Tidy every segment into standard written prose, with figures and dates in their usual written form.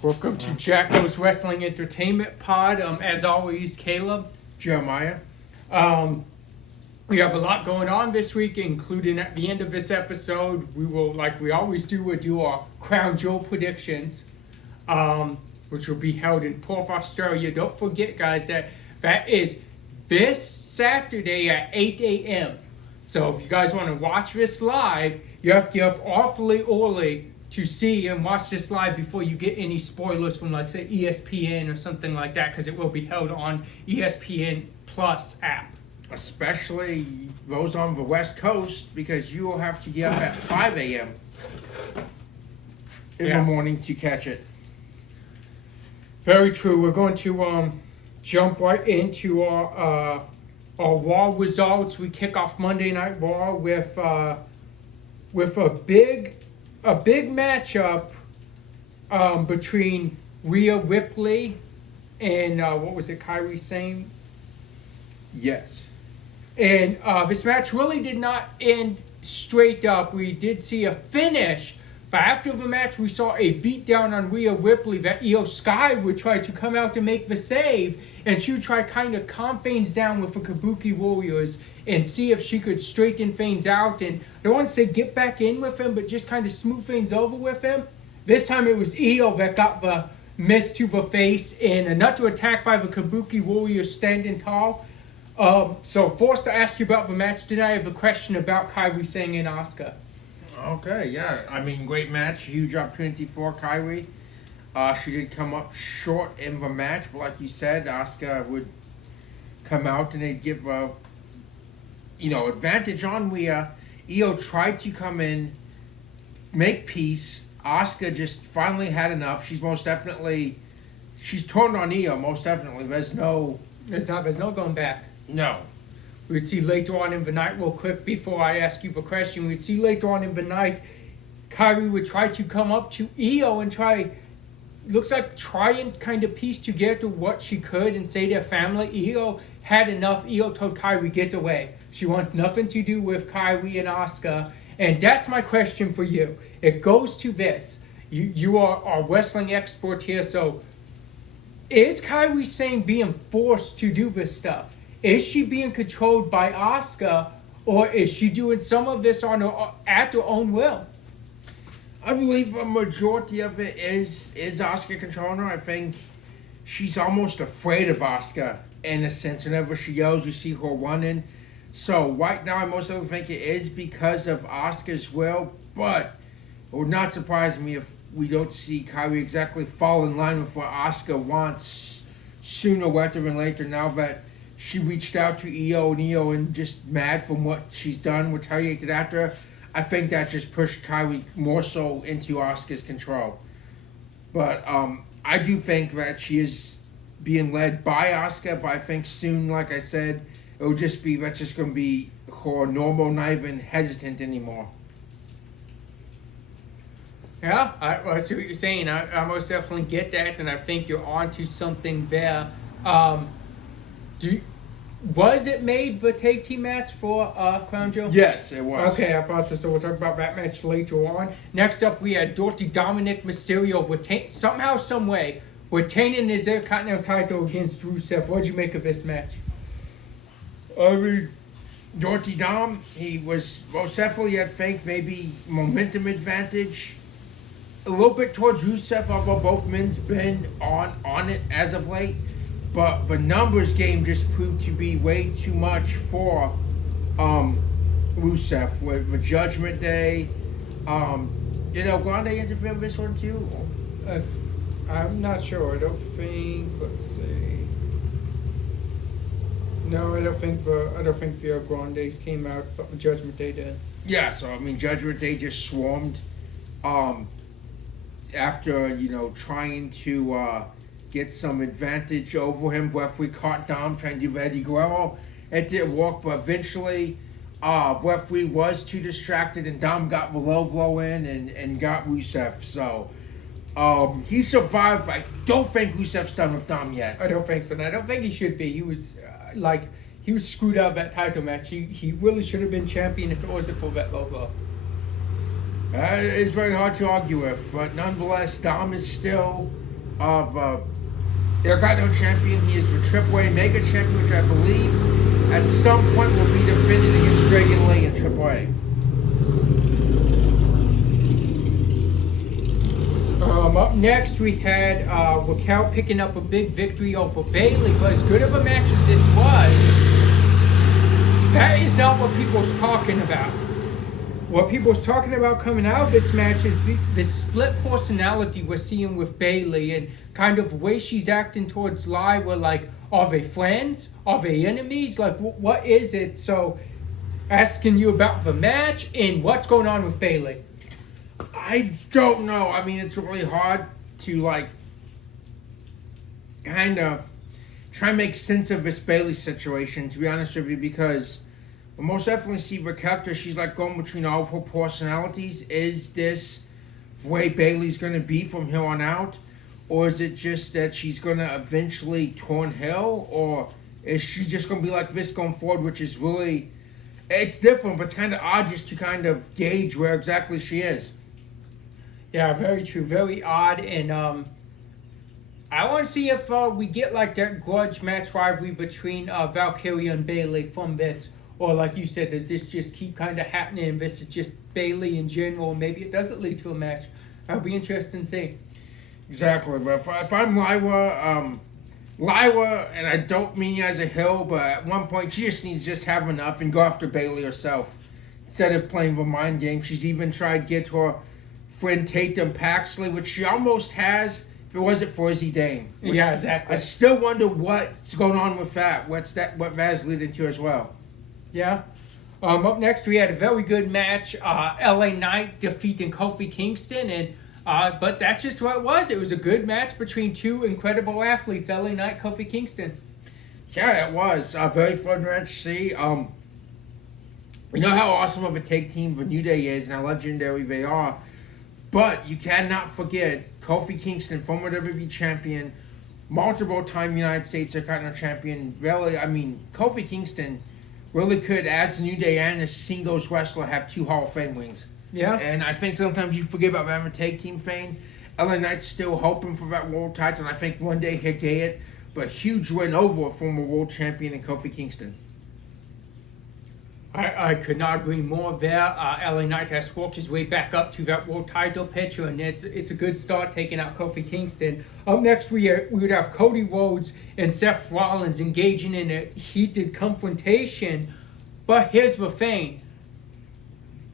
Welcome to Jackal's Wrestling Entertainment Pod. As always, Caleb. Jeremiah. We have a lot going on this week, including at the end of this episode, we will, like we always do, we'll do our Crown Jewel predictions, which will be held in Perth, Australia. Don't forget, guys, that is this Saturday at 8 a.m. So if you guys want to watch this live, you have to get up awfully early to see and watch this live before you get any spoilers from, like, say, ESPN or something like that, because it will be held on ESPN Plus app. Especially those on the West Coast, because you will have to get up at 5 a.m. in the morning to catch it. Very true. We're going to jump right into our Raw results. We kick off Monday Night Raw with a big matchup between Rhea Ripley and what was it, Kairi Sane? Yes. And this match really did not end straight up. We did see a finish, but after the match, we saw a beatdown on Rhea Ripley that Io Sky would try to come out to make the save, and she would try kind of calm things down with the Kabuki Warriors and see if she could straighten things out. And I don't want to say get back in with him, but just kind of smooth things over with him. This time it was Io that got the miss to the face and another attack by the Kabuki Warriors standing tall. So forced to ask you about the match, did I have a question about Kairi Sane and Asuka? Okay, yeah. I mean, great match. Huge opportunity for Kairi. She did come up short in the match, but like you said, Asuka would come out and they'd give a, advantage on Rhea. Io tried to come in, make peace. Asuka just finally had enough. She's turned on Io, most definitely. There's no going back. No. We'd see later on in the night, real quick, before I ask you the question, we'd see later on in the night, Kairi would try to come up to Io and try and kind of piece together what she could and say to her family. Io had enough. Io told Kairi, get away. She wants nothing to do with Kairi and Asuka. And that's my question for you. It goes to this. You are our wrestling expert here, so is Kairi Sane being forced to do this stuff? Is she being controlled by Asuka, or is she doing some of this at her own will? I believe a majority of it is Asuka controlling her. I think she's almost afraid of Asuka in a sense. Whenever she goes, you see her running. So right now, I most of think it is because of Asuka's will, but it would not surprise me if we don't see Kairi exactly fall in line with what Asuka wants sooner rather than later, now that she reached out to Io and just mad from what she's done, retaliated after her. I think that just pushed Kairi more so into Asuka's control. But I do think that she is being led by Asuka, but I think soon, like I said, that's just going to be her normal, not even hesitant anymore. Yeah, I see what you're saying. I most definitely get that, and I think you're onto something there. Was it made the tag team match for Crown Jewel? Yes, it was. Okay, I thought so. So we'll talk about that match later on. Next up, we had Dirty Dominic Mysterio somehow, some way, retaining his Intercontinental title against Rusev. What did you make of this match? I mean, Dirty Dom, he was most definitely, I think, maybe momentum advantage. A little bit towards Rusev, although both men's been on it as of late. But the numbers game just proved to be way too much for Rusev. With the Judgment Day, Grande interfered in this one too? I'm not sure. I don't think. Let's see. No, I don't think the Grandes came out, but the Judgment Day did. Yeah, so I mean, Judgment Day just swarmed. After trying to get some advantage over him, referee caught Dom trying to do Eddie Guerrero. It didn't work, but eventually, referee was too distracted, and Dom got the low blow in and got Rusev. So he survived, but I don't think Rusev's done with Dom yet. I don't think so. And I don't think he should be. He was screwed out of that title match. He really should have been champion if it wasn't for that low blow. It's very hard to argue with, but nonetheless, Dom is still of Intercontinental Champion. He is the AAA Mega Champion, which I believe at some point will be defended against Dragon Lee in AAA. Up next, we had Jacal picking up a big victory over Bayley. But as good of a match as this was, that is not what people's talking about. What people's talking about coming out of this match is the split personality we're seeing with Bayley and kind of way she's acting towards Lyra. Like, are they friends? Are they enemies? Like, what is it? So, asking you about the match and what's going on with Bayley. I don't know. I mean, it's really hard to, like, kind of try and make sense of this Bayley situation, to be honest with you, because we most definitely see the character. She's, like, going between all of her personalities. Is this the way Bayley's going to be from here on out? Or is it just that she's going to eventually turn heel? Or is she just going to be like this going forward, which is really... It's different, but it's kind of odd just to kind of gauge where exactly she is. Yeah, very true. Very odd. And I want to see if we get like that grudge match rivalry between Valkyria and Bayley from this. Or like you said, does this just keep kind of happening and this is just Bayley in general? Maybe it doesn't lead to a match. That'll be interesting to see. Exactly. But if I'm Lyra, and I don't mean as a heel, but at one point she just needs to just have enough and go after Bayley herself. Instead of playing the mind game, she's even tried to get her friend Tatum Paxley, which she almost has if it wasn't for Izzy Dane. Yeah, exactly. I still wonder what's going on with that. What that's leading to as well. Yeah. Up next, we had a very good match. LA Knight defeating Kofi Kingston, and but that's just what it was. It was a good match between two incredible athletes, LA Knight, Kofi Kingston. Yeah, it was a very fun match to see. We know how awesome of a tag team the New Day is and how legendary they are. But you cannot forget Kofi Kingston, former WWE champion, multiple-time United States Intercontinental champion. Really, I mean, Kofi Kingston really could, as the New Day and as singles wrestler, have 2 Hall of Fame wings. Yeah. And I think sometimes you forget about having a tag team fame. LA Knight's still hoping for that world title, and I think one day he'll get it. But huge win over a former world champion in Kofi Kingston. I could not agree more there. LA Knight has worked his way back up to that world title picture, and it's a good start taking out Kofi Kingston. Up next, we would have Cody Rhodes and Seth Rollins engaging in a heated confrontation. But here's the thing.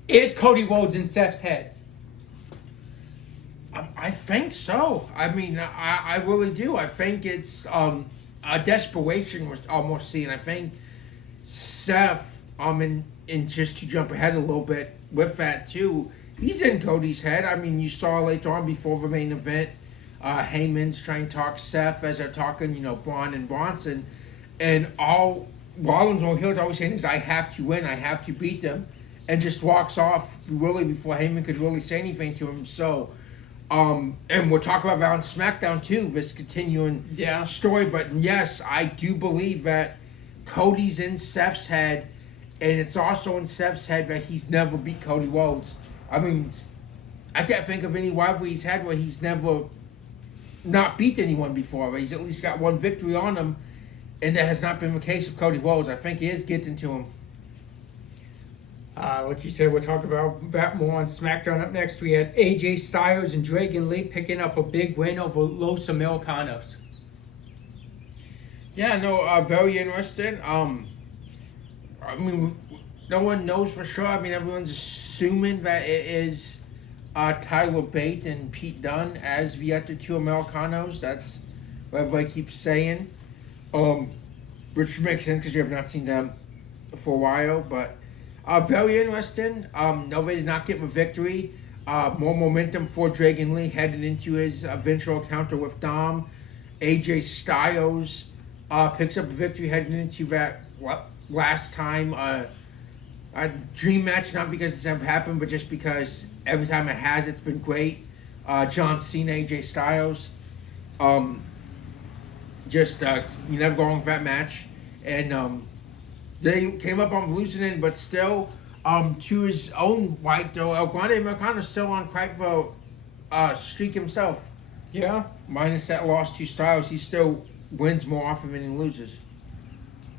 Is Cody Rhodes in Seth's head? I think so. I mean, I really do. I think it's a desperation was almost seen. I think Seth... and just to jump ahead a little bit with that too, he's in Cody's head. I mean, you saw later on before the main event, Heyman's trying to talk Seth as they're talking, Braun and Bronson, and all Rollins or Hill always saying is, "I have to win, I have to beat them," and just walks off really before Heyman could really say anything to him. So, and we'll talk about that on SmackDown too, this continuing story. But yes, I do believe that Cody's in Seth's head. And it's also in Seth's head that he's never beat Cody Rhodes. I mean, I can't think of any rivalry he's had where he's never not beat anyone before. He's at least got one victory on him, and that has not been the case with Cody Rhodes. I think he is getting to him. Like you said, we'll talk about that more on SmackDown. Up next, we had AJ Styles and Dragon Lee picking up a big win over Los Americanos. Yeah, no, very interesting. I mean, no one knows for sure. I mean, everyone's assuming that it is Tyler Bate and Pete Dunne as the other 2 Americanos. That's what everybody keeps saying. Which makes sense because you have not seen them for a while. But very interesting. No, they did not get a victory. More momentum for Dragon Lee headed into his eventual encounter with Dom. AJ Styles picks up a victory heading into that last time a dream match, not because it's ever happened, but just because every time it has, it's been great. John Cena, AJ Styles, you never go wrong with that match, and they came up on losing it, but still, to his own right though, El Grande Americano is still on quite the streak himself. Yeah. Minus that loss to Styles, he still wins more often than he loses.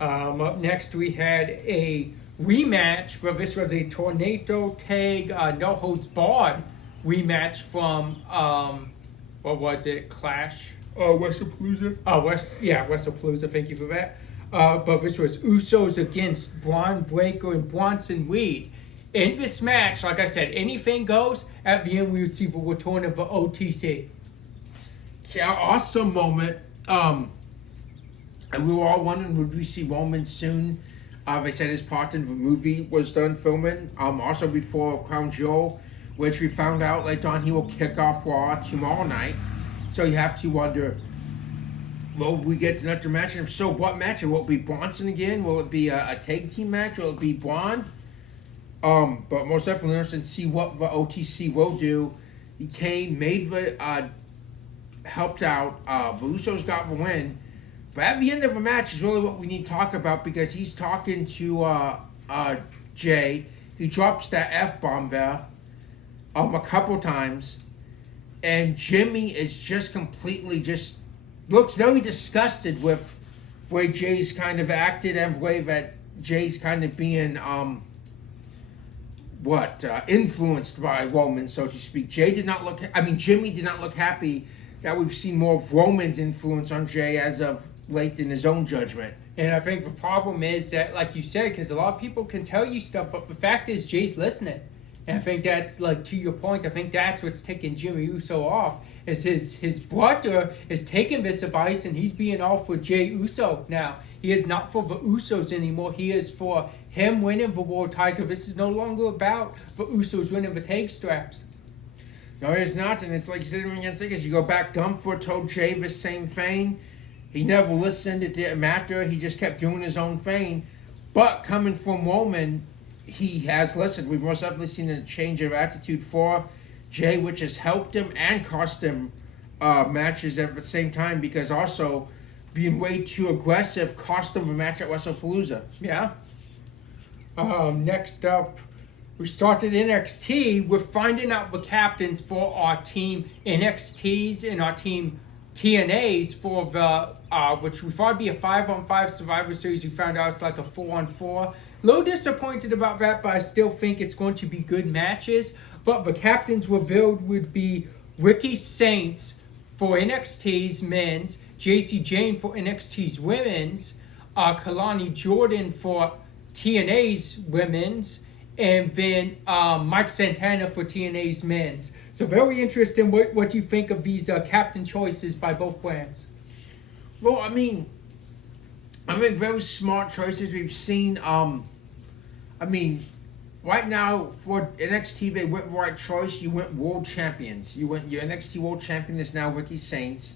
Up next, we had a rematch, but this was a tornado tag, no holds barred rematch from what was it? Clash. WrestlePalooza. WrestlePalooza. Thank you for that. But this was Usos against Braun Breaker and Bronson Reed. In this match, like I said, anything goes. At the end, we would see the return of the OTC. Yeah, awesome moment. And we were all wondering, would we see Roman soon? They said his part in the movie was done filming. Also before Crown Jewel, which we found out later on he will kick off Raw tomorrow night. So you have to wonder, will we get another match? And if so, what match? Will it be Bronson again? Will it be a tag team match? Will it be Braun? But most definitely interested to see what the OTC will do. He came, made the, helped out. The Usos got the win. But at the end of the match is really what we need to talk about, because he's talking to Jay. He drops that F-bomb there a couple times. And Jimmy is just completely looks very disgusted with the way Jay's kind of acted and the way that Jay's kind of being influenced by Roman, so to speak. Jimmy did not look happy that we've seen more of Roman's influence on Jay as of late in his own judgment. And I think the problem is that, like you said, because a lot of people can tell you stuff, but the fact is Jay's listening. And I think that's, like, to your point, I think that's what's ticking Jimmy Uso off, is his brother is taking this advice and he's being all for Jay Uso now. He is not for the Usos anymore. He is for him winning the world title. This is no longer about the Usos winning the tag straps. No, it's not, and it's like you said against as you go back, Gunther told Jay the same thing. He never listened, it didn't matter, he just kept doing his own thing. But coming from Roman, he has listened. We've most definitely seen a change of attitude for Jay, which has helped him and cost him matches at the same time, because also being way too aggressive cost him a match at WrestlePalooza. Yeah. Next up, we started NXT. We're finding out the captains for our team NXTs and our team TNAs for the which we thought would be a 5-on-5 Survivor Series. We found out it's like a 4-on-4. A little disappointed about that, but I still think it's going to be good matches. But the captains revealed would be Ricky Saints for NXT's men's, JC Jane for NXT's women's, Kalani Jordan for TNA's women's, and then Mike Santana for TNA's men's. So very interesting. What do you think of these captain choices by both brands? Well, I mean very smart choices. We've seen, right now for NXT, they went the right choice. You went world champions. Your NXT world champion is now Ricky Saints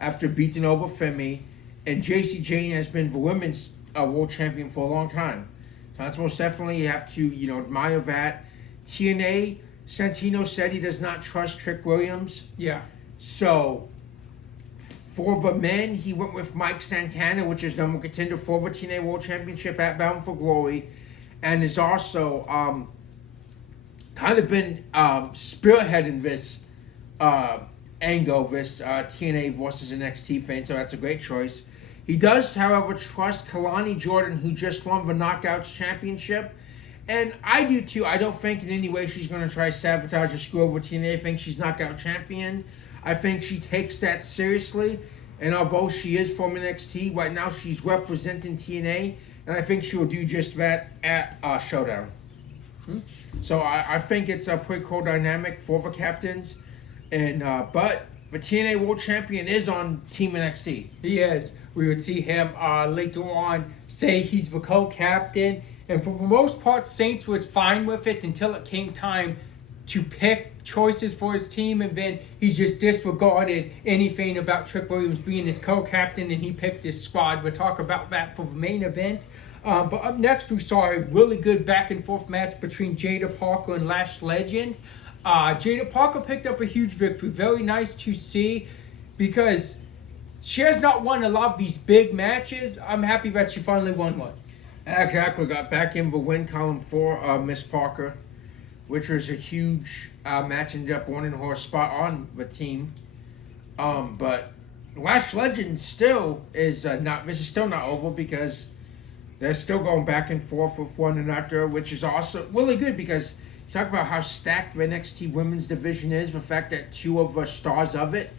after beating over Femi, and JC Jane has been the women's world champion for a long time. So that's most definitely, you have to, admire that. TNA, Santino said he does not trust Trick Williams. Yeah. So, for the men, he went with Mike Santana, which is number contender for the TNA World Championship at Bound for Glory, and is also kind of been spearheading this angle, this TNA versus NXT thing, so that's a great choice. He does, however, trust Kalani Jordan, who just won the Knockouts Championship. And I do too. I don't think in any way she's going to try sabotage or screw over TNA. I think she's Knockout Champion. I think she takes that seriously. And although she is from NXT, right now she's representing TNA. And I think she will do just that at Showdown. So I think it's a pretty cool dynamic for the captains. And but the TNA World Champion is on Team NXT. He is. We would see him later on say he's the co-captain. And for the most part, Saints was fine with it until it came time to pick choices for his team. And then he just disregarded anything about Trick Williams being his co-captain, and he picked his squad. We'll talk about that for the main event. But up next, we saw a really good back-and-forth match between Jada Parker and Lash Legend. Jada Parker picked up a huge victory. Very nice to see, because she has not won a lot of these big matches. I'm happy that she finally won one. Exactly. Got back in the win column for Miss Parker, which was a huge match. Ended up winning her spot on the team. But Lash Legend still is not. This is still not over because they're still going back and forth with one another, which is also really good because you talk about how stacked the NXT Women's Division is. The fact that two of the stars of it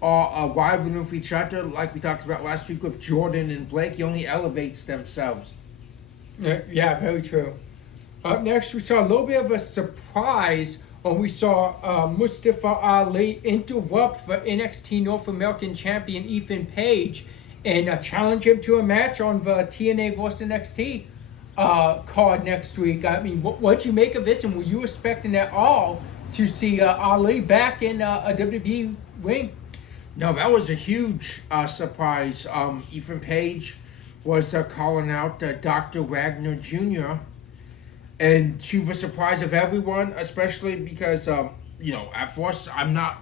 are rivaling with each other, like we talked about last week with Jordan and Blake, he only elevates themselves. Yeah, very true. Up next, we saw a little bit of a surprise when we saw Mustafa Ali interrupt for NXT North American Champion Ethan Page and challenge him to a match on the TNA vs NXT card next week. I mean, what'd you make of this, and were you expecting at all to see Ali back in a WWE ring? No, that was a huge surprise. Ethan Page was calling out Dr. Wagner Jr., and to the surprise of everyone, especially because at first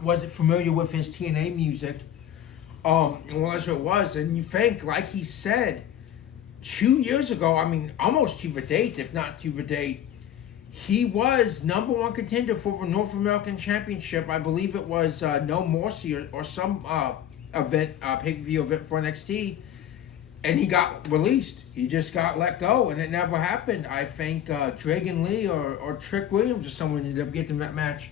wasn't familiar with his TNA music, unless it was, and you think, like he said, 2 years ago, I mean, almost to the date, if not to the date, he was number one contender for the North American Championship. I believe it was No Mercy or some event, pay-per-view event for NXT. And he got released. He just got let go, and it never happened. I think Dragon Lee or Trick Williams or someone ended up getting that match.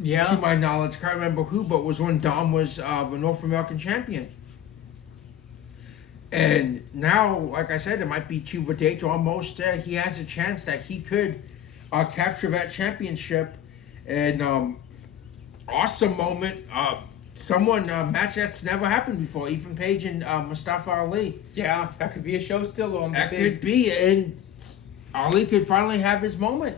Yeah. To my knowledge, can't remember who, but it was when Dom was the North American champion. And now, like I said, it might be to the date almost. He has a chance that he could capture that championship. And awesome moment. Match that's never happened before. Ethan Page and Mustafa Ali. Yeah, that could be a show still on. That could be, and Ali could finally have his moment.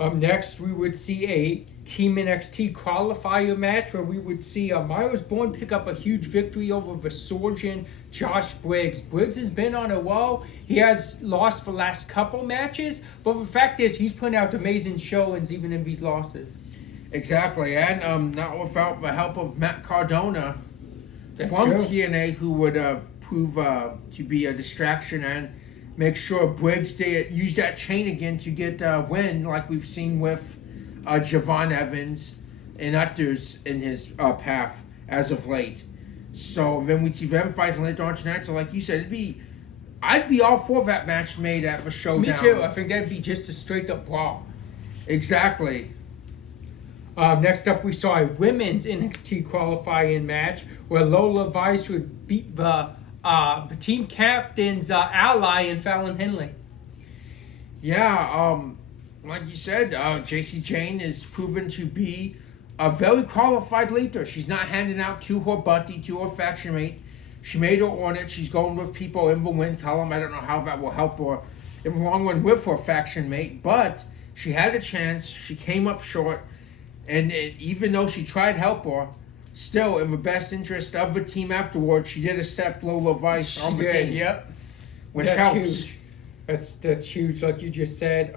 Up next, we would see a Team NXT qualifier match where we would see Myers Bourne pick up a huge victory over the surgeon Josh Briggs. Briggs has been on a roll. He has lost the last couple matches, but the fact is he's putting out amazing showings even in these losses. Exactly, and not without the help of Matt Cardona That's from true. TNA, who would prove to be a distraction and make sure Briggs use that chain again to get a win, like we've seen with Javon Evans and others in his path as of late. So then we'd see them fighting later on tonight. So like you said, I'd be all for that match made at the showdown. Me too. I think that'd be just a straight up brawl. Exactly. Next up, we saw a women's NXT qualifying match where Lola Vice would beat the team captain's ally in Fallon Henley. Yeah, like you said, JC Jane is proven to be a very qualified leader. She's not handing out to her buddy, to her faction mate. She made her on it. She's going with people in the win column. I don't know how that will help her in the long run with her faction mate, but she had a chance. She came up short. And even though she tried to help her, still, in the best interest of the team afterwards, she did accept Lola Vice on the team. Yep. Which That's helps. Huge. That's huge, like you just said.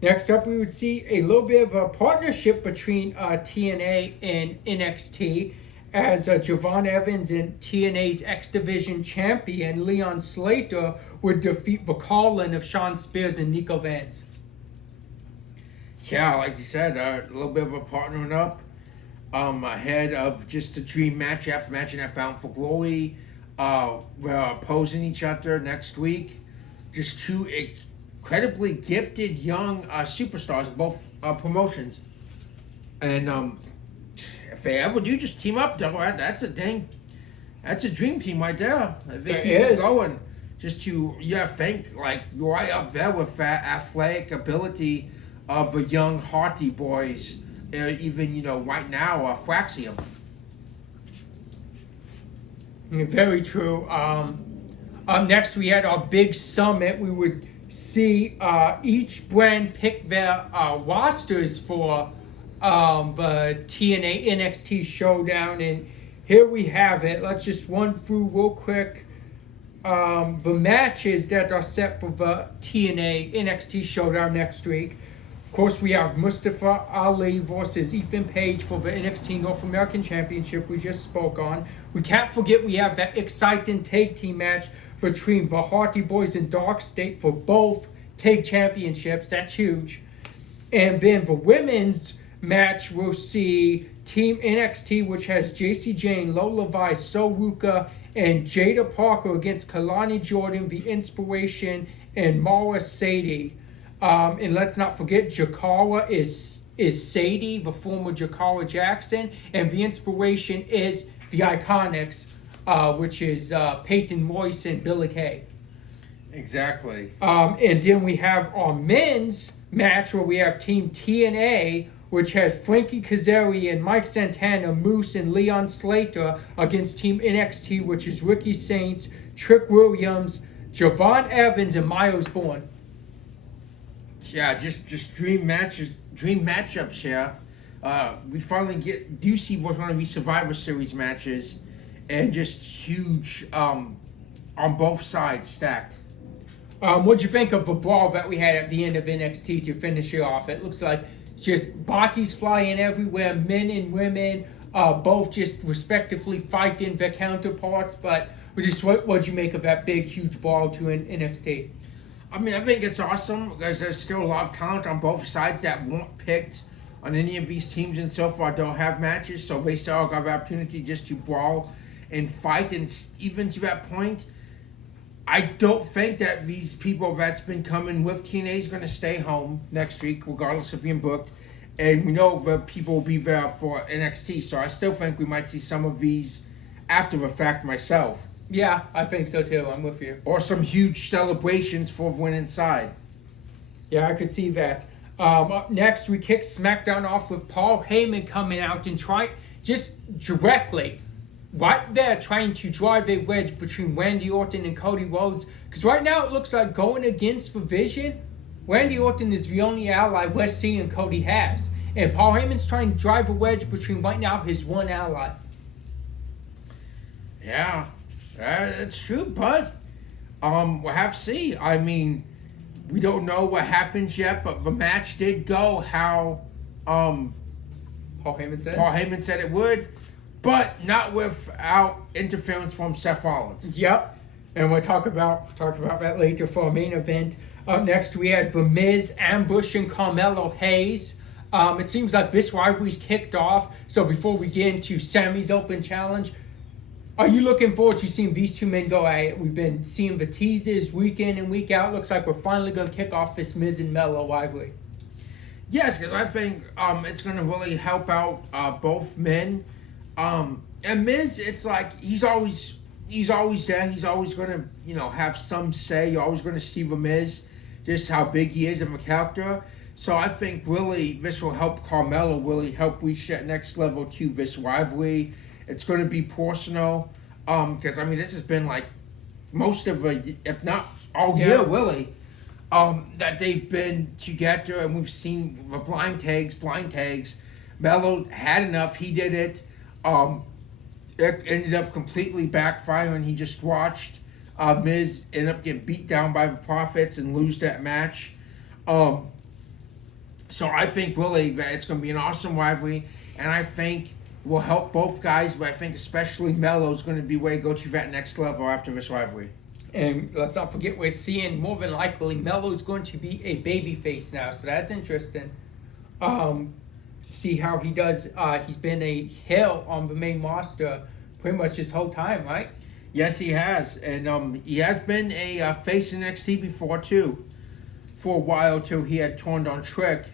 Next up, we would see a little bit of a partnership between TNA and NXT as Javon Evans and TNA's X Division champion Leon Slater would defeat the call-in of Sean Spears and Nico Vance. Yeah, like you said, a little bit of a partnering up ahead of just a dream match after matching at Bound for Glory. We're opposing each other next week. Just two incredibly gifted young superstars in both promotions. And if they ever do just team up, that's a dream team right there. If they keep it going, just to think like right up there with that athletic ability of the young Hardy boys, even right now, Fraxium. Very true. Next, we had our big summit. We would see each brand pick their rosters for the TNA NXT Showdown, and here we have it. Let's just run through real quick the matches that are set for the TNA NXT Showdown next week. Of course, we have Mustafa Ali versus Ethan Page for the NXT North American Championship we just spoke on. We can't forget we have that exciting tag team match between the Hardy Boys and Dark State for both tag championships. That's huge. And then the women's match, we'll see Team NXT, which has JC Jane, Lola Vi, So Ruka, and Jada Parker against Kalani Jordan, The Inspiration, and Mara Sadie. And let's not forget, Jacal is Sadie, the former Jacal Jackson, and The Inspiration is the Iconics, which is Peyton Royce and Billy Kay. Exactly. And then we have our men's match where we have Team TNA, which has Frankie Kazarian, Mike Santana, Moose, and Leon Slater against Team NXT, which is Ricky Saints, Trick Williams, Javon Evans, and Miles Bourne. Yeah, just dream matchups here. We finally do see what's going to be Survivor Series matches, and just huge on both sides stacked. What'd you think of the brawl that we had at the end of NXT to finish it off? It looks like just bodies flying everywhere, men and women, both just respectively fighting their counterparts. But what'd you make of that big, huge brawl to NXT? I mean, I think it's awesome because there's still a lot of talent on both sides that weren't picked on any of these teams, and so far don't have matches. So they still got the opportunity just to brawl and fight. And even to that point, I don't think that these people that's been coming with TNA is going to stay home next week, regardless of being booked. And we know the people will be there for NXT. So I still think we might see some of these after the fact myself. Yeah, I think so too. I'm with you. Or some huge celebrations for the winning side. Yeah, I could see that. Up next, we kick SmackDown off with Paul Heyman coming out and just directly, right there, trying to drive a wedge between Randy Orton and Cody Rhodes. Because right now it looks like going against the vision, Randy Orton is the only ally we're seeing Cody has. And Paul Heyman's trying to drive a wedge between right now his one ally. Yeah. That's true, but we'll have to see. I mean, we don't know what happens yet, but the match did go how Paul Heyman said it would, but not without interference from Seth Rollins. Yep, and we'll talk about that later for our main event. Up next, we had The Miz ambushing Carmelo Hayes. It seems like this rivalry's kicked off. So before we get into Sammy's open challenge, are you looking forward to seeing these two men go at it? We've been seeing the teases week in and week out. Looks like we're finally going to kick off this Miz and Melo rivalry. Yes, because I think it's going to really help out both men. And Miz, it's like he's always there. He's always going to have some say. You're always going to see the Miz, just how big he is of a character. So I think really this will help Carmelo really help reach that next level to this rivalry. It's going to be personal, because I mean this has been like most of if not all year really, that they've been together, and we've seen the blind tags. Melo had enough. He did it. It ended up completely backfiring. He just watched Miz end up getting beat down by the Prophets and lose that match. So I think really that it's going to be an awesome rivalry, and I think will help both guys, but I think especially Melo is going to be where you go to that next level after this rivalry. And let's not forget, we're seeing more than likely Melo's going to be a babyface now, so that's interesting. See how he does. He's been a heel on the main roster pretty much his whole time, right? Yes, he has, and he has been a face in NXT before too. For a while too, he had turned on Trick.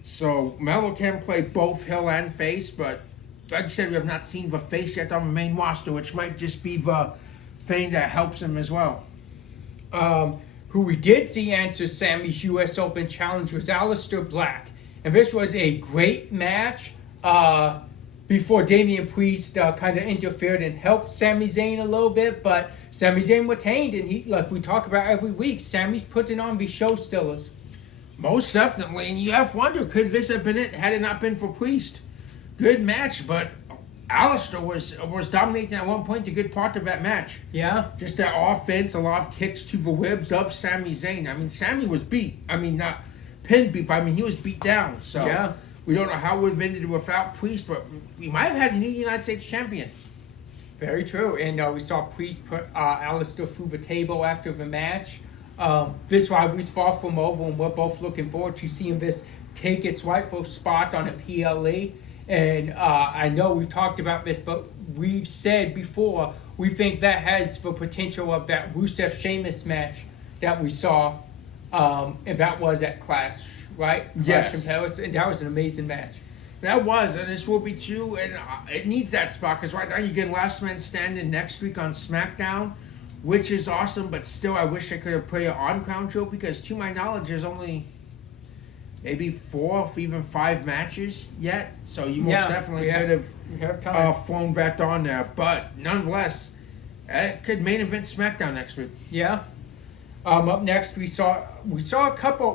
So Melo can play both heel and face, but like I said, we have not seen the face yet on the main roster, which might just be the thing that helps him as well. Who we did see answer Sammy's U.S. Open challenge was Aleister Black. And this was a great match before Damian Priest kind of interfered and helped Sami Zayn a little bit. But Sami Zayn retained, and he, like we talk about every week, Sammy's putting on the show stillers. Most definitely. And you have to wonder, could this have been it had it not been for Priest? Good match, but Aleister was dominating at one point a good part of that match. Yeah. Just that offense, a lot of kicks to the ribs of Sami Zayn. I mean, Sami was beat. I mean, not pinned beat, but I mean, he was beat down. So yeah. We don't know how it would have ended without Priest, but we might have had a new United States champion. Very true. And we saw Priest put Aleister through the table after the match. This rivalry's far from over, and we're both looking forward to seeing this take its rightful spot on a PLE. And I know we've talked about this, but we've said before we think that has the potential of that Rusev Sheamus match that we saw, and that was at Clash, right? Yes. Clash in Paris, and that was an amazing match. That was, and this will be too, and it needs that spot because right now you get Last Man Standing next week on SmackDown, which is awesome, but still I wish I could have put it on Crown Jewel because to my knowledge there's only maybe 4 or even 5 matches yet, so you most definitely could have flown back on there, but nonetheless, it could main event SmackDown next week. Yeah. Up next, we saw a few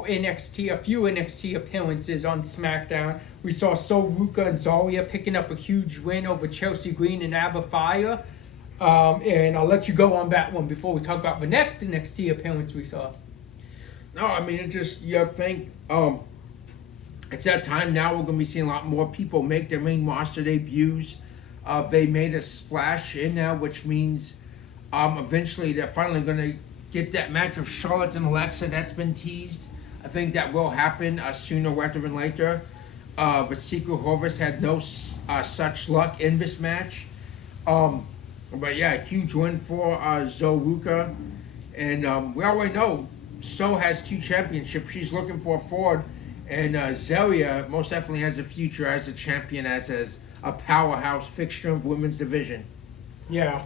NXT appearances on SmackDown. We saw Ruka and Zarya picking up a huge win over Chelsea Green and Abba Fire. And I'll let you go on that one before we talk about the next NXT appearance we saw. No, I mean, it just, you think, it's that time now we're going to be seeing a lot more people make their main roster debuts. They made a splash in there, which means eventually they're finally going to get that match with Charlotte and Alexa. That's been teased. I think that will happen sooner rather than later. But Secret Horvers had no such luck in this match. But yeah, huge win for Ruka. And we already know So has 2 championships. She's looking for a forward. And Zarya most definitely has a future as a champion, as a powerhouse fixture of women's division. Yeah,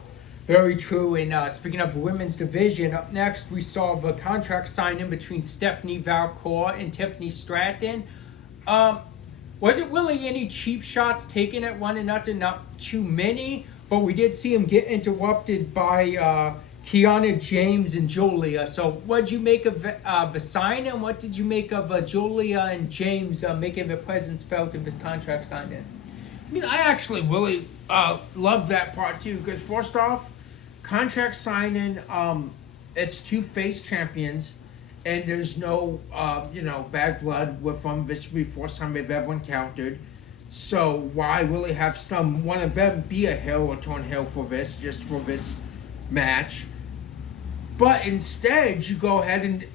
very true. And speaking of women's division, up next we saw the contract signing between Stephanie Valcour and Tiffany Stratton. Wasn't really any cheap shots taken at one another, not too many, but we did see him get interrupted by Kiana James and Julia. So what did you make of the sign, and what did you make of Julia and James making their presence felt in this contract signing? I mean, I actually really love that part too, because first off, contract signing, it's 2 face champions, and there's no, bad blood with them. This will be the first time they've ever encountered. So why really have one of them be a heel or turn heel for this, just for this match? But instead, you go ahead and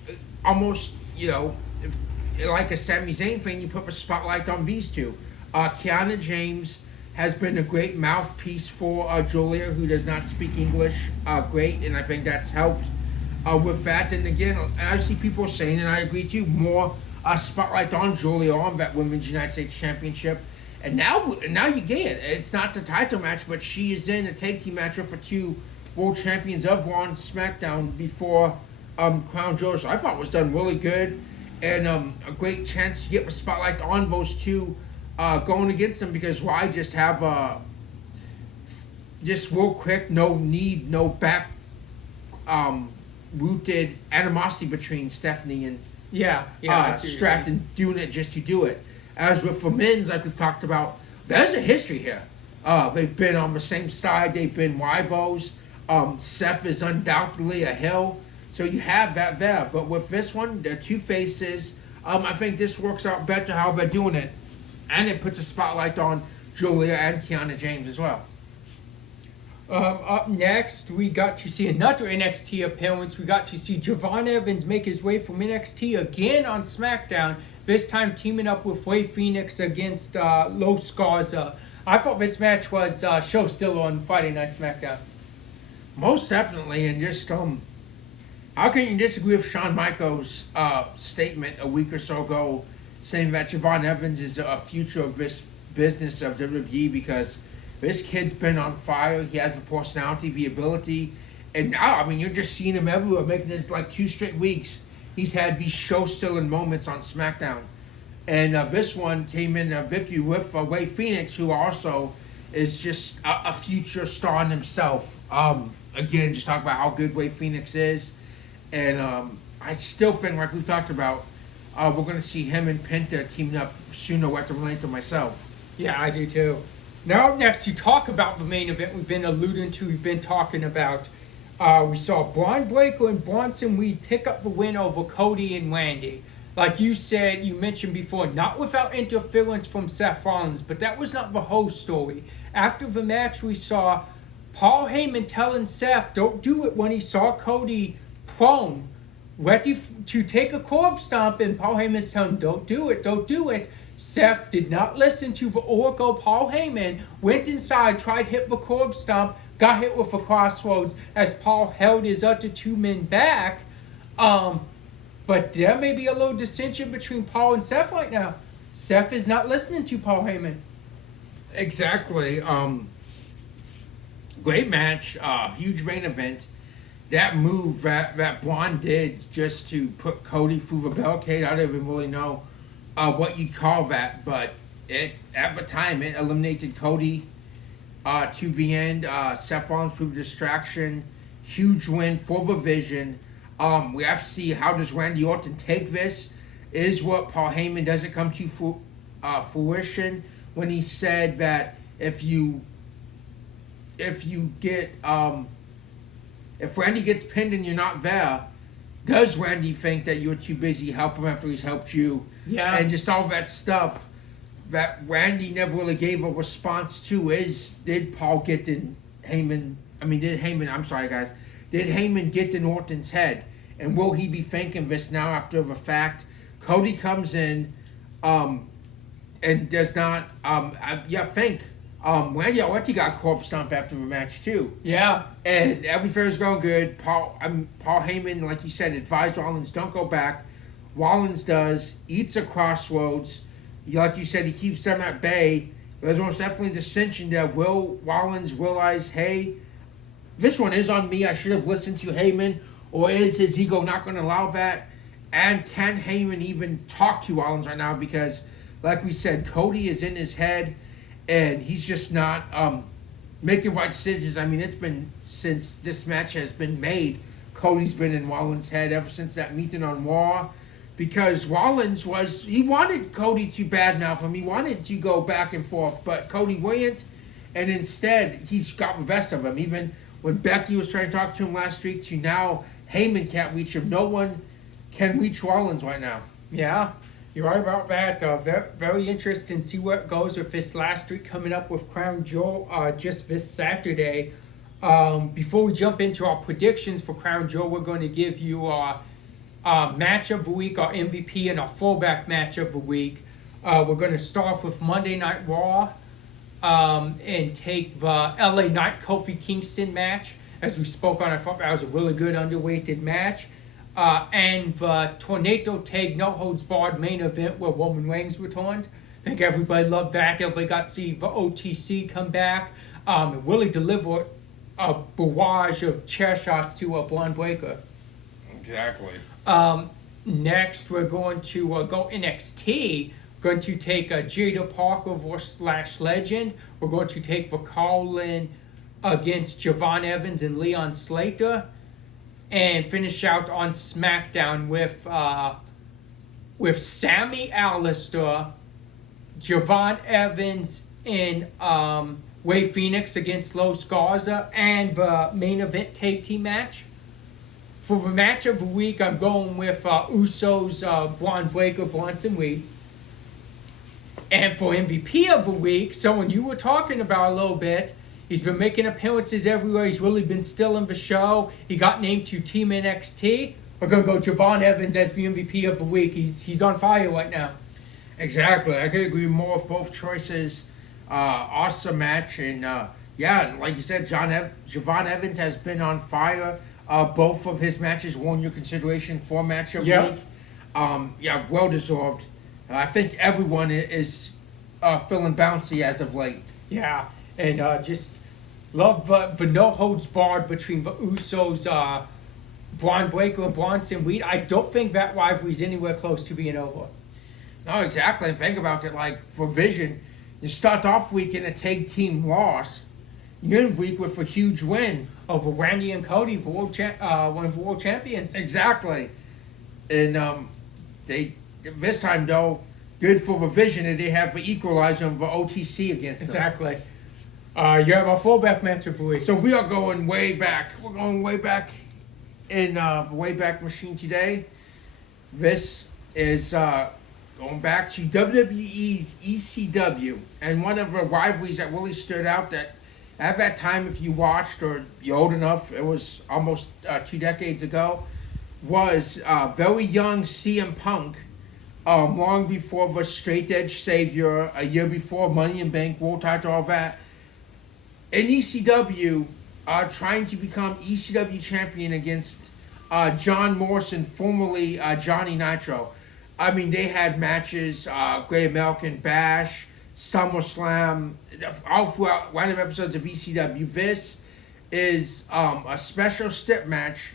almost, like a Sami Zayn thing, you put the spotlight on these 2. Kiana James has been a great mouthpiece for Julia, who does not speak English great, and I think that's helped with that. And again, I see people saying, and I agree too, more spotlight on Julia on that Women's United States Championship. And now you get it. It's not the title match, but she is in a tag team match with 2 world champions of Raw and SmackDown before Crown Jewel. So I thought it was done really good, and a great chance to get the spotlight on those 2 going against them, because why just have just real quick, no back rooted animosity between Stephanie and Stratton doing it just to do it. As with the men's, like we've talked about, there's a history here. They've been on the same side. They've been rivals. Seth is undoubtedly a heel. So you have that there. But with this one, they're 2 faces. I think this works out better how they're doing it. And it puts a spotlight on Julia and Kiana James as well. Up next, we got to see another NXT appearance. We got to see Javon Evans make his way from NXT again on SmackDown, this time teaming up with Rey Fenix against Los Garza. I thought this match was show still on Friday Night SmackDown. Most definitely, and just how can you disagree with Shawn Michaels' statement a week or so ago, saying that Javon Evans is a future of this business of WWE, because this kid's been on fire. He has the personality, the ability, and now, I mean, you're just seeing him everywhere, making this like 2 straight weeks. He's had these show-stealing moments on SmackDown. And this one came in a victory with Rey Fenix, who also is just a future star in himself. Again, just talk about how good Rey Fenix is. And I still think, like we've talked about, we're going to see him and Penta teaming up sooner rather than later myself. Yeah, I do too. Now up next, to talk about the main event we've been alluding to, we've been talking about. We saw Braun Breaker and Bronson Reed pick up the win over Cody and Randy. Like you said, you mentioned before, not without interference from Seth Rollins, but that was not the whole story. After the match, we saw Paul Heyman telling Seth, don't do it, when he saw Cody prone ready to take a corpse stomp, and Paul Heyman's telling him, don't do it, don't do it. Seth did not listen to the oracle Paul Heyman, went inside, tried to hit the corpse stomp, got hit with a crossroads as Paul held his other two men back. But there may be a little dissension between Paul and Seth right now. Seth is not listening to Paul Heyman. Exactly. Great match. Huge main event. That move that Braun did just to put Cody through the barricade, I don't even really know what you'd call that, but at the time it eliminated Cody to the end. Seth Rollins proved distraction. Huge win for the Vision. We have to see how does Randy Orton take this. Is what Paul Heyman doesn't come to fruition when he said that if Randy gets pinned and you're not there, does Randy think that you're too busy helping him after he's helped you? Yeah. And just all that stuff that Randy never really gave a response to is, did Heyman get in Orton's head? And will he be thinking this now after the fact? Cody comes in and does not, Randy Orton got corpse stomp after the match too. Yeah. And everything was going good. Paul Heyman, like you said, advised Rollins, don't go back. Rollins does, eats a crossroads. Like you said, he keeps them at bay. There's most definitely dissension there. Will Rollins realize, hey, this one is on me, I should have listened to Heyman? Or is his ego not going to allow that? And can Heyman even talk to Rollins right now? Because, like we said, Cody is in his head, and he's just not making right decisions. I mean, it's been, since this match has been made, Cody's been in Rollins' head ever since that meeting on Raw. Because Rollins he wanted Cody to badmouth him. He wanted to go back and forth, but Cody wouldn't. And instead, he's got the best of him. Even when Becky was trying to talk to him last week, to now Heyman can't reach him. No one can reach Rollins right now. Yeah, you're right about that. Very interesting to see where it goes with this last week coming up with Crown Jewel just this Saturday. Before we jump into our predictions for Crown Jewel, we're going to give you our match of the week, our MVP, and our fullback match of the week. We're going to start off with Monday Night Raw and take the LA Knight Kofi Kingston match. As we spoke on, I thought that was a really good underweighted match. And the Tornado Tag No Holds Barred main event where Roman Reigns returned. I think everybody loved that. Everybody got to see the OTC come back and really deliver a barrage of chair shots to Braun Breaker. Exactly. Next, we're going to go NXT. We're going to take Jada Parker / Legend. We're going to take the call-in against Javon Evans and Leon Slater. And finish out on SmackDown with Sammy Alistair, Javon Evans, and Rey Fenix against Los Garza, and the main event tag team match. For the match of the week, I'm going with Usos, Braun Breaker, Bronson Reed. And for MVP of the week, someone you were talking about a little bit, he's been making appearances everywhere. He's really been still in the show. He got named to Team NXT. We're going to go Javon Evans as the MVP of the week. He's on fire right now. Exactly. I could agree more with both choices. Awesome match. And, like you said, Javon Evans has been on fire. Both of his matches won your consideration for match of the week. Well-deserved. I think everyone is feeling bouncy as of late. Yeah, and just love the no holds barred between the Usos, Braun Breaker and Bronson Reed. I don't think that rivalry's anywhere close to being over. No, exactly. And think about it, like for Vision, you start off week in a tag team loss, you end week with a huge win over Randy and Cody, one of the world champions. Exactly. And they this time though, good for the Vision, and they have the equalizer of the OTC against them. Exactly. You have our fullback match of the week. So we are going way back. We're going way back in the Wayback Machine today. This is going back to WWE's ECW, and one of the rivalries that really stood out that at that time, if you watched or you're old enough, it was almost 2 decades ago, was very young CM Punk, long before the Straight Edge Savior, a year before Money in Bank, World Title, all that. In ECW, trying to become ECW champion against John Morrison, formerly Johnny Nitro. I mean, they had matches, Great American Bash, SummerSlam, all throughout random episodes of ECW. This is a special step match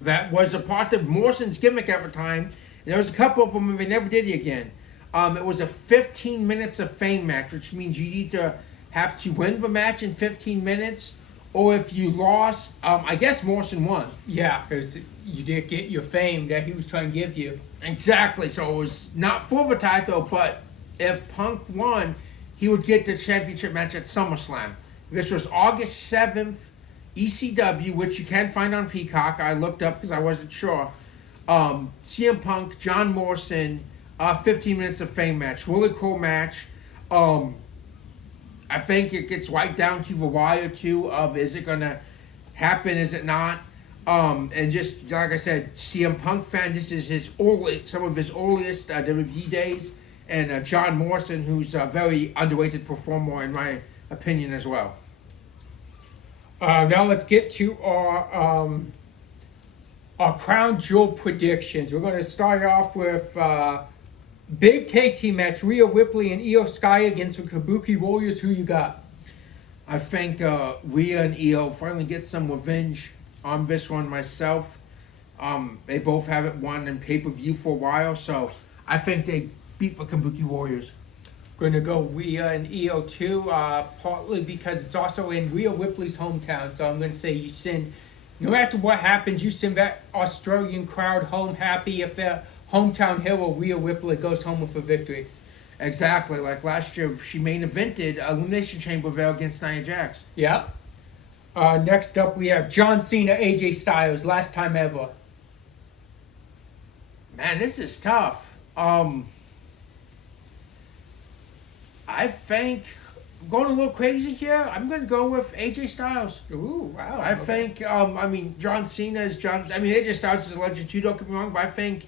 that was a part of Morrison's gimmick at the time. And there was a couple of them, and they never did it again. It was a 15 minutes of fame match, which means you need to have to win the match in 15 minutes, or if you lost, I guess Morrison won. Yeah, because you did get your fame that he was trying to give you. Exactly. So it was not for the title, but if Punk won, he would get the championship match at SummerSlam. This was August 7th, ECW, which you can find on Peacock. I looked up because I wasn't sure. CM Punk, John Morrison, 15 minutes of fame match. Really cool match. I think it gets right down to the wire, too, of is it going to happen, is it not? And just, like I said, CM Punk fan, this is some of his earliest WWE days. And John Morrison, who's a very underrated performer, in my opinion, as well. Now let's get to our Crown Jewel predictions. We're going to start off with big tag team match, Rhea Ripley and Io Sky against the Kabuki Warriors. Who you got? I think Rhea and Io finally get some revenge on this one myself. They both haven't won in pay-per-view for a while, so I think they beat the Kabuki Warriors. Going to go Rhea and Io too, partly because it's also in Rhea Ripley's hometown. So I'm going to say you send, no matter what happens, you send that Australian crowd home happy if their hometown hero Rhea Ripley goes home with a victory. Exactly. Like last year, she main evented Elimination Chamber there against Nia Jax. Yeah. Next up, we have John Cena, AJ Styles, last time ever. Man, this is tough. I think I'm going a little crazy here. I'm going to go with AJ Styles. Ooh, wow. I think, John Cena is AJ Styles is a legend too, don't get me wrong, but I think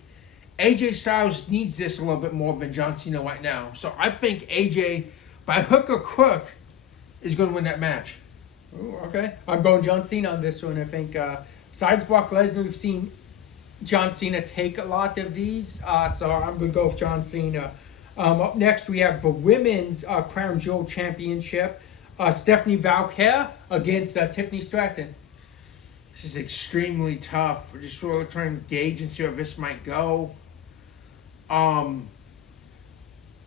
AJ Styles needs this a little bit more than John Cena right now. So I think AJ, by hook or crook, is going to win that match. Ooh, okay. I'm going John Cena on this one. I think, besides Brock Lesnar, we've seen John Cena take a lot of these, so I'm going to go with John Cena. Up next, we have the Women's Crown Jewel Championship. Stephanie Valquer against Tiffany Stratton. This is extremely tough. We're just really trying to gauge and see where this might go.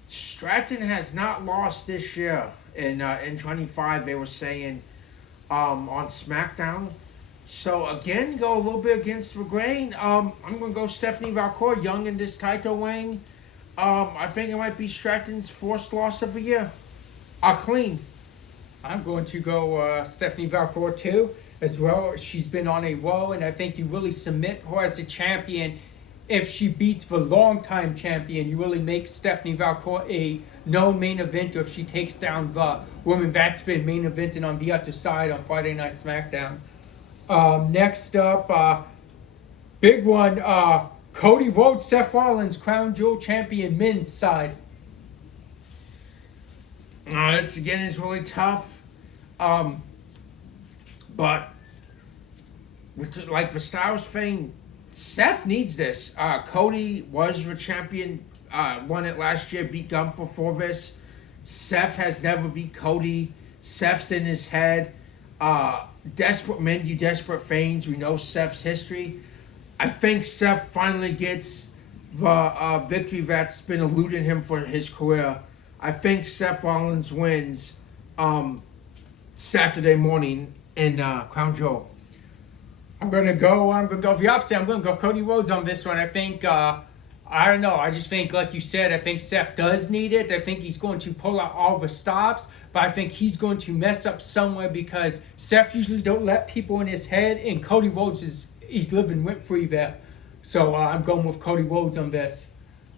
Stratton has not lost this year. In 25, they were saying on SmackDown. So, again, go a little bit against the grain. I'm going to go Stephanie Valquer, young in this title reign. I think it might be Stratton's first loss of the year. Clean. I'm going to go Stephanie Valquer too, as well. She's been on a roll, and I think you really submit her as a champion. If she beats the longtime champion, you really make Stephanie Valquer a known main eventer if she takes down the woman that's been main eventing on the other side on Friday Night SmackDown. Next up, big one, Cody Rhodes, Seth Rollins, Crown Jewel champion, men's side. This again is really tough. But with like the Styles thing, Seth needs this. Cody was the champion, won it last year, beat Gunther for this. Seth has never beat Cody. Seth's in his head. Desperate men do desperate things. We know Seth's history. I think Seth finally gets the victory that's been eluding him for his career. I think Seth Rollins wins Saturday morning in Crown Jewel. I'm gonna go the opposite. I'm gonna go Cody Rhodes on this one. I think I don't know. I just think, like you said, I think Seth does need it. I think he's going to pull out all the stops, but I think he's going to mess up somewhere because Seth usually don't let people in his head, and Cody Rhodes he's living rent-free there. So I'm going with Cody Rhodes on this.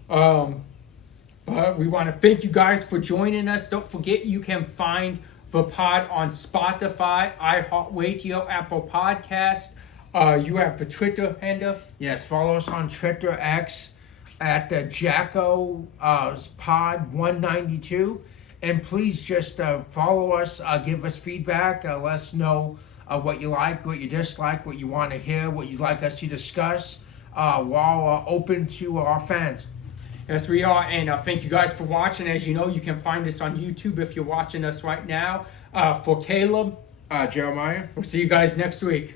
But we want to thank you guys for joining us. Don't forget you can find the pod on Spotify, iHeartRadio, Apple Podcasts, You have the Twitter handle. Yes, follow us on Twitter X at the Jacal Pod 192, and please just follow us, give us feedback, let us know what you like, what you dislike, what you want to hear, what you'd like us to discuss. We're all open to our fans. Yes, we are, and thank you guys for watching. As you know, you can find us on YouTube if you're watching us right now. For Caleb, Jeremiah. we'll see you guys next week.